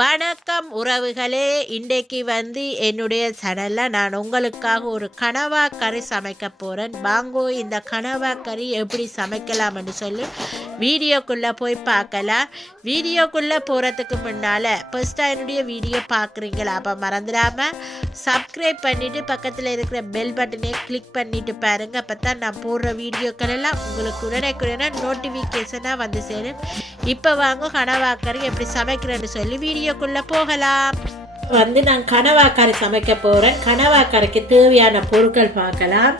வணக்கம் உறவுகளே. இன்றைக்கு வந்து என்னுடைய சேனலில் நான் உங்களுக்காக ஒரு கனவா கறி சமைக்க போகிறேன் வாங்கோ இந்த கனவா கறி எப்படி சமைக்கலாம்னு சொல்லி வீடியோக்குள்ளே போய் பார்க்கலாம். வீடியோக்குள்ளே போகிறதுக்கு முன்னால் ஃபஸ்ட்டாக என்னுடைய வீடியோ பார்க்குறீங்களா? அப்போ மறந்துடாமல் சப்ஸ்கிரைப் பண்ணிவிட்டு பக்கத்தில் இருக்கிற பெல் பட்டனை கிளிக் பண்ணிவிட்டு பாருங்கள் அப்போ தான் நான் போடுற வீடியோக்கள் எல்லாம் உங்களுக்கு உடனே நோட்டிஃபிகேஷனாக வந்து சேரும். இப்போ வாங்க கனவாக்கறி எப்படி சமைக்கிறேன்னு சொல்லி வீடியோக்குள்ளே போகலாம். வந்து நான் கனவாக்கரை சமைக்க போகிறேன் கனவாக்கரைக்கு தேவையான பொருட்கள் பார்க்கலாம்.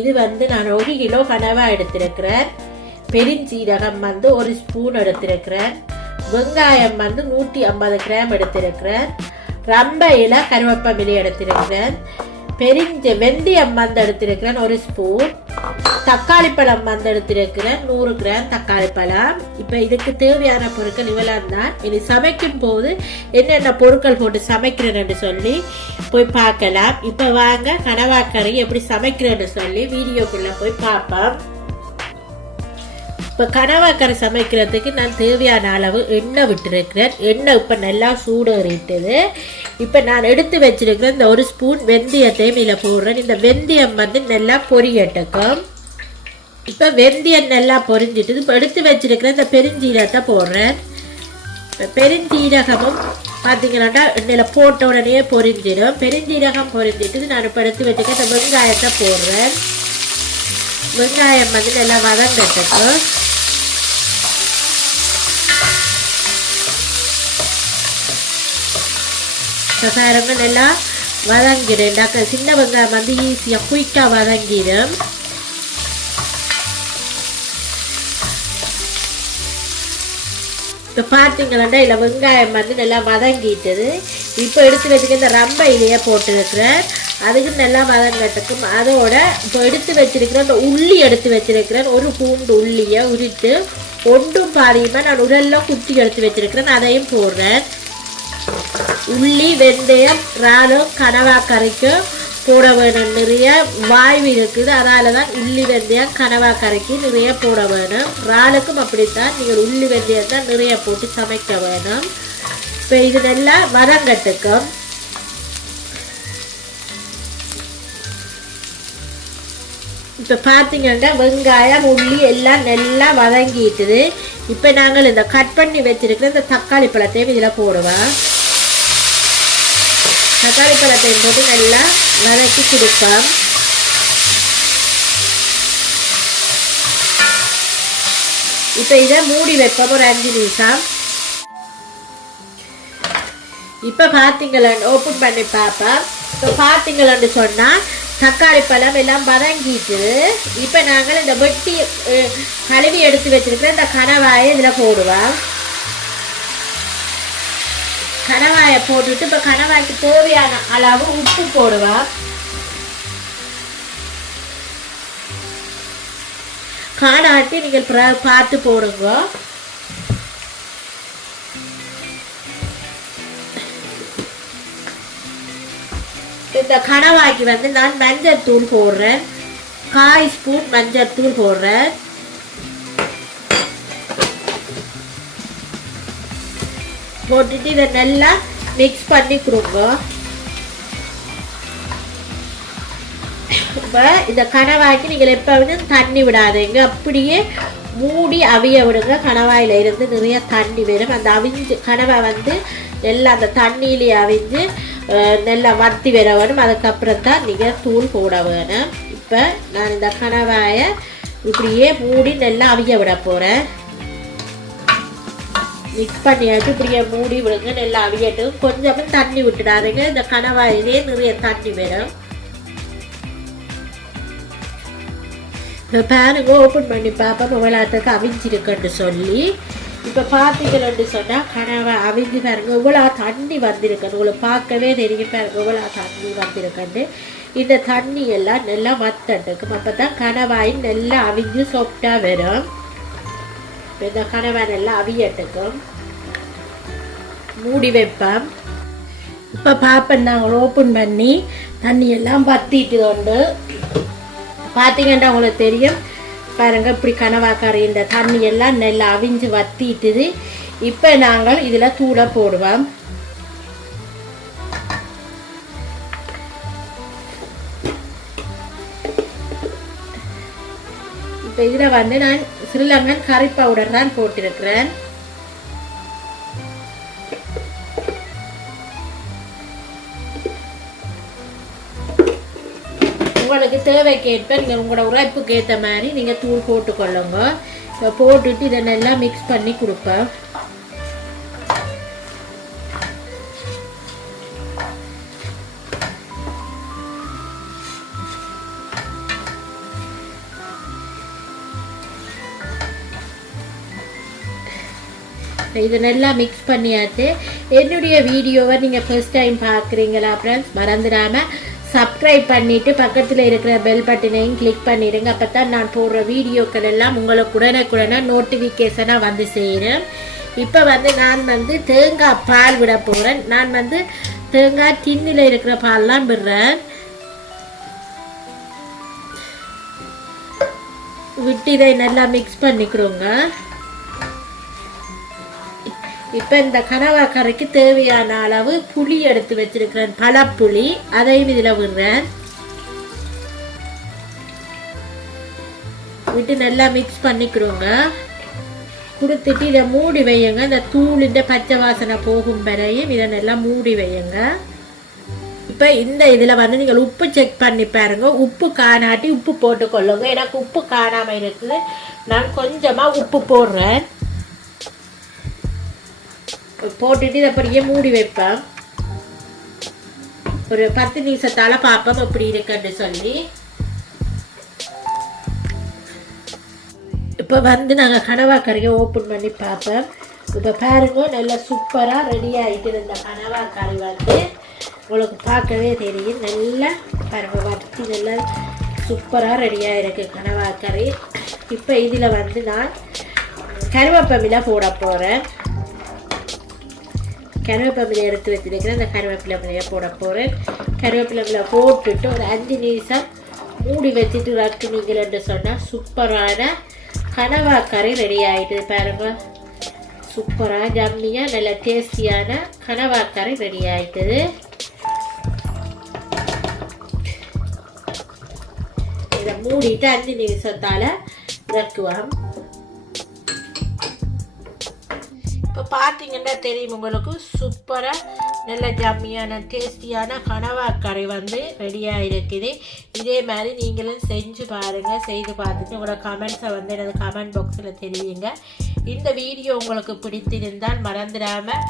இது வந்து நான் ஒரு கிலோ கனவா எடுத்திருக்கிறேன். பெருஞ்சீரகம் வந்து ஒரு ஸ்பூன் எடுத்திருக்கிறேன். வெங்காயம் வந்து நூற்றி ஐம்பது கிராம் எடுத்திருக்கிறேன். ரம்பையில் கருவேப்பமிலி எடுத்திருக்கிறேன். பெருஞ்ச வெந்தயம் வந்து எடுத்திருக்கிறேன் ஒரு ஸ்பூன். தக்காளி பழம் வந்தெடுத்திருக்கிறேன் நூறு கிராம் தக்காளி பழம். இப்போ இதுக்கு தேவையான பொருட்கள் இவ்வளவு தான். இனி சமைக்கும் போது என்னென்ன பொருட்கள் போட்டு சமைக்கிறேன்னு சொல்லி போய் பார்க்கலாம். இப்போ வாங்க கனவாக்கறி எப்படி சமைக்கிறேன்னு சொல்லி வீடியோக்குள்ளே போய் பார்ப்போம். இப்போ கனவாக்கறி சமைக்கிறதுக்கு நான் தேவையான அளவு எண்ணெய் விட்டுருக்கிறேன். எண்ணெய் இப்போ நல்லா சூடேறிட்டது. இப்போ நான் எடுத்து வச்சிருக்கிறேன் இந்த ஒரு ஸ்பூன் வெந்தயத்தையும் இதில் போடுறேன். இந்த வெந்தயம் வந்து நல்லா பொரியட்டுக்கும் இப்போ வெந்தயம் நல்லா பொரிஞ்சிட்டு இப்போ எடுத்து வச்சிருக்கிற இந்த பெருஞ்சீரகத்தை போடுறேன். இப்போ பெருஞ்சீரகமும் பார்த்தீங்கன்னா எண்ணெயில் போட்ட உடனே பொரிஞ்சிடும். பெருஞ்சீரகம் பொரிஞ்சிட்டு நான் இப்போ எடுத்து வச்சுக்க இந்த வெங்காயத்தை போடுறேன். வெங்காயம் வந்து நல்லா வதங்கட்டுக்கும் இப்போ பாருங்க நல்லா வதங்கிடும். டாக்டர் சின்ன வெங்காயம் வந்து ஈஸியாக குயிக்காக வதங்கிடும். இப்போ பார்த்தீங்களா இதில் வெங்காயம் வந்து நல்லா வதங்கிட்டது. இப்போ எடுத்து வச்சுருக்கேன் இந்த ரம்பையிலேயே போட்டுருக்கிறேன். அதுக்கு நல்லா வதங்கட்டுக்கும் அதோட இப்போ எடுத்து வச்சிருக்கிற அந்த உள்ளி எடுத்து வச்சிருக்கிறேன். ஒரு பூண்டு உள்ளியை உரித்து ஒன்றும் பாதியமாக நான் உடலில் குத்தி எடுத்து வச்சிருக்கிறேன். அதையும் போடுறேன். உள்ளி வெந்தயம் ராலும் கனவா கறிக்கும் போட வேணும் நிறைய வாய்வு இருக்குது. அதனால தான் உள்ளி வெந்தயம் கனவா கரைக்கி நிறைய போட வேணும். இறாலுக்கும் அப்படித்தான். நீங்கள் உள்ளி வெந்தயம் தான் நிறைய போட்டு சமைக்க வேணும். இப்போ இது நல்லா வதங்கட்டுக்கும் இப்போ பார்த்தீங்கன்னா வெங்காயம் உள்ளி எல்லாம் நல்லா வதங்கிட்டுது. இப்போ நாங்கள் இந்த கட் பண்ணி வச்சிருக்கிற இந்த தக்காளி பழத்தையும் இதில் போடுவோம் தக்காளி பழத்தையும் போட்டு நல்லா வதக்கி கொடுப்போம். இப்போ இதை மூடி வைப்போம் ஒரு அஞ்சு நிமிஷம். இப்போ பார்த்தீங்களா ஓப்பன் பண்ணி பார்ப்போம். இப்போ பார்த்தீங்களான்னு சொன்னால் தக்காளி பழம் எல்லாம் வதங்கிட்டு இப்போ நாங்கள் இந்த வெட்டி கழுவி எடுத்து வச்சிருக்கிற இந்த கணவாயை இதில் போடுவோம். கணவாயை போட்டுட்டு இப்போ கணவாய்க்கு தேவையான அளவு உப்பு போடுவா. காணாட்டி நீங்கள் பார்த்து போடுங்க. இந்த கணவாய்க்கு வந்து நான் மஞ்சள் தூள் போடுறேன். காய் ஸ்பூன் மஞ்சள் தூள் போடுறேன். போட்டுட்டு இதை நல்லா மிக்ஸ் பண்ணி கொடுங்க. இப்போ இந்த கணவாய்க்கு நீங்கள் எப்போவுமே தண்ணி விடாதீங்க. அப்படியே மூடி அவிய விடுங்க. கணவாயில் இருந்து நிறைய தண்ணி வரும். அந்த அவிஞ்சு கணவாய் வந்து நல்லா அந்த தண்ணியிலே அவிஞ்சு நல்லா வத்தி வர வேணும். அதுக்கப்புறம் தான் நீங்கள் தூள் போட வேணும். இப்போ நான் இந்த கணவாயை இப்படியே மூடி நல்லா அவிய விட போகிறேன் மிக்ஸ் பண்ணியாச்சு. இப்படியே மூடி விடுங்க நல்லா அவியட்டும். கொஞ்சமும் தண்ணி விட்டுடாதீங்க. இந்த கணவாயிலே நிறைய தண்ணி வரும். இப்போ ஓப்பன் பண்ணி பார்ப்போம். இவ்வளோத்துக்கு அவிஞ்சிருக்குன்னு சொல்லி. இப்போ பார்த்தீங்கன்னு சொன்னால் கனவை அவிஞ்சு பாருங்க. இவ்வளோ தண்ணி வந்திருக்குன்னு. உங்களுக்கு பார்க்கவே தெரியும் பாருங்க. இவ்வளோ தண்ணி வந்திருக்குன்னு. இந்த தண்ணி எல்லாம் நல்லா வத்தட்டுக்கும் அப்போ தான் கனவாய் நல்லா அவிஞ்சு சொப்டாக வரும். இப்போ இந்த கணவன் எல்லாம் அவியட்டுக்கும். மூடி வைப்பேன். இப்போ பார்ப்பேன் நாங்கள் ஓப்பன் பண்ணி தண்ணியெல்லாம் வத்திட்டு கொண்டு. பார்த்தீங்கன்னா உங்களுக்கு தெரியும். பாருங்கள் இப்படி கனவாக்கறி இந்த தண்ணியெல்லாம் நல்லா அவிஞ்சு வத்திட்டுது. இப்போ நாங்கள் இதில் தூளை போடுவோம். இப்போ இதில் வந்து நான் ஸ்ரீலங்கன் கறி பவுடர் தான் போட்டிருக்கிறேன். உங்களுக்கு தேவைக்கேற்ப நீங்கள் உங்களோட உழைப்புக்கு ஏற்ற மாதிரி நீங்கள் தூள் போட்டுக்கொள்ளுங்க. போட்டுட்டு இதை நல்லா மிக்ஸ் பண்ணி கொடுப்பேன். இதை நல்லா மிக்ஸ் பண்ணியாச்சு. என்னுடைய வீடியோவை நீங்கள் ஃபர்ஸ்ட் டைம் பார்க்குறீங்களா ஃப்ரெண்ட்ஸ் மறந்துடாமல் சப்ஸ்கிரைப் பண்ணிவிட்டு பக்கத்தில் இருக்கிற பெல் பட்டனையும் கிளிக் பண்ணிடுங்க. அப்போ தான் நான் போடுற வீடியோக்கள் எல்லாம் உங்களுக்கு உடனுக்குடனே நோட்டிஃபிகேஷனாக வந்து செய்கிறேன் இப்போ வந்து நான் வந்து தேங்காய் பால் விட போகிறேன் நான் வந்து தேங்காய் டின்னில் இருக்கிற பால்லாம் விடுறேன். விட்டு இதை நல்லா மிக்ஸ் பண்ணிக்கிறோங்க இப்போ இந்த கனவாக்கரைக்கு தேவையான அளவு புளி எடுத்து வச்சிருக்கிறேன். பழப்புளி. அதையும் இதில் விடுறேன். விட்டு நல்லா மிக்ஸ் பண்ணிக்கிறோங்க கொடுத்துட்டு இதை மூடி வையுங்க. இந்த தூளிண்ட பச்சை வாசனை போகும் வரையும் இதை நல்லா மூடி வையுங்க. இப்போ இந்த இதில் வந்து நீங்கள் உப்பு செக் பண்ணி பாருங்க. உப்பு காணாட்டி உப்பு போட்டுக்கொள்ளுங்க. எனக்கு உப்பு காணாமல் இருக்குது நான் கொஞ்சமாக உப்பு போடுறேன். போட்டுட்டு இதை அப்படியே மூடி வைப்பேன். ஒரு பத்து நிமிஷத்தால பார்ப்போம் எப்படி இருக்குன்னு சொல்லி. இப்போ வந்து நாங்கள் கனவா கறியை ஓப்பன் பண்ணி பார்ப்போம். இப்போ பாருங்க நல்லா சூப்பராக ரெடி ஆகிட்டு இருந்த கனவா கறி வந்து உங்களுக்கு பார்க்கவே தெரியும். நல்லா பாருங்க வட்டி நல்லா சூப்பராக ரெடியாக இருக்குது கனவா கறி இப்போ இதில் வந்து நான் கருவேப்பமில போட போகிறேன் கருவேப்பிலை எடுத்து வச்சுருக்கிறேன். அந்த கருவேப்பிலை போட போகிறேன் கருவேப்பிலை போட்டுட்டு ஒரு அஞ்சு நிமிஷம் மூடி வச்சுட்டு ரக்குனீங்கள்னு சொன்னால் சூப்பரான கனவா கறி ரெடி ஆகிட்டு பாருங்கள் சூப்பராக ஜம்மியாக நல்ல டேஸ்டியான கனவா கறி ரெடி ஆகிட்டது இதை மூடிட்டு அஞ்சு நிமிஷத்தால் இறக்குவோம். இப்போ பார்த்தீங்கன்னா தெரியும் உங்களுக்கு. சூப்பராக நல்ல ஜம்மியான டேஸ்டியான கனவா வந்து ரெடியாக இருக்குது. இதே மாதிரி நீங்களும் செஞ்சு பாருங்கள் செய்து பார்த்துட்டு உங்களோட கமெண்ட்ஸை வந்து எனது கமெண்ட் பாக்ஸில் தெரியுங்க இந்த வீடியோ உங்களுக்கு பிடித்திருந்தால் மறந்துடாமல்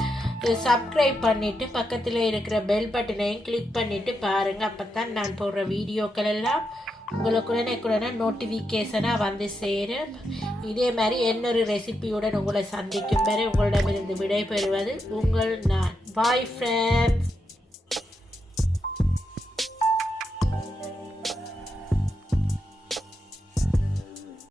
சப்ஸ்கிரைப் பண்ணிவிட்டு பக்கத்தில் இருக்கிற பெல் பட்டனையும் கிளிக் பண்ணிவிட்டு பாருங்கள் அப்போ தான் நான் போடுற வீடியோக்கள் எல்லாம் உங்களுக்குடனே உடனே நோட்டிஃபிகேஷனாக வந்து சேரும். இதே மாதிரி இன்னொரு ரெசிபியுடன் உங்களை சந்திக்கும் வரை உங்களிடமிருந்து விடைபெறுவது உங்கள் நான். Bye friends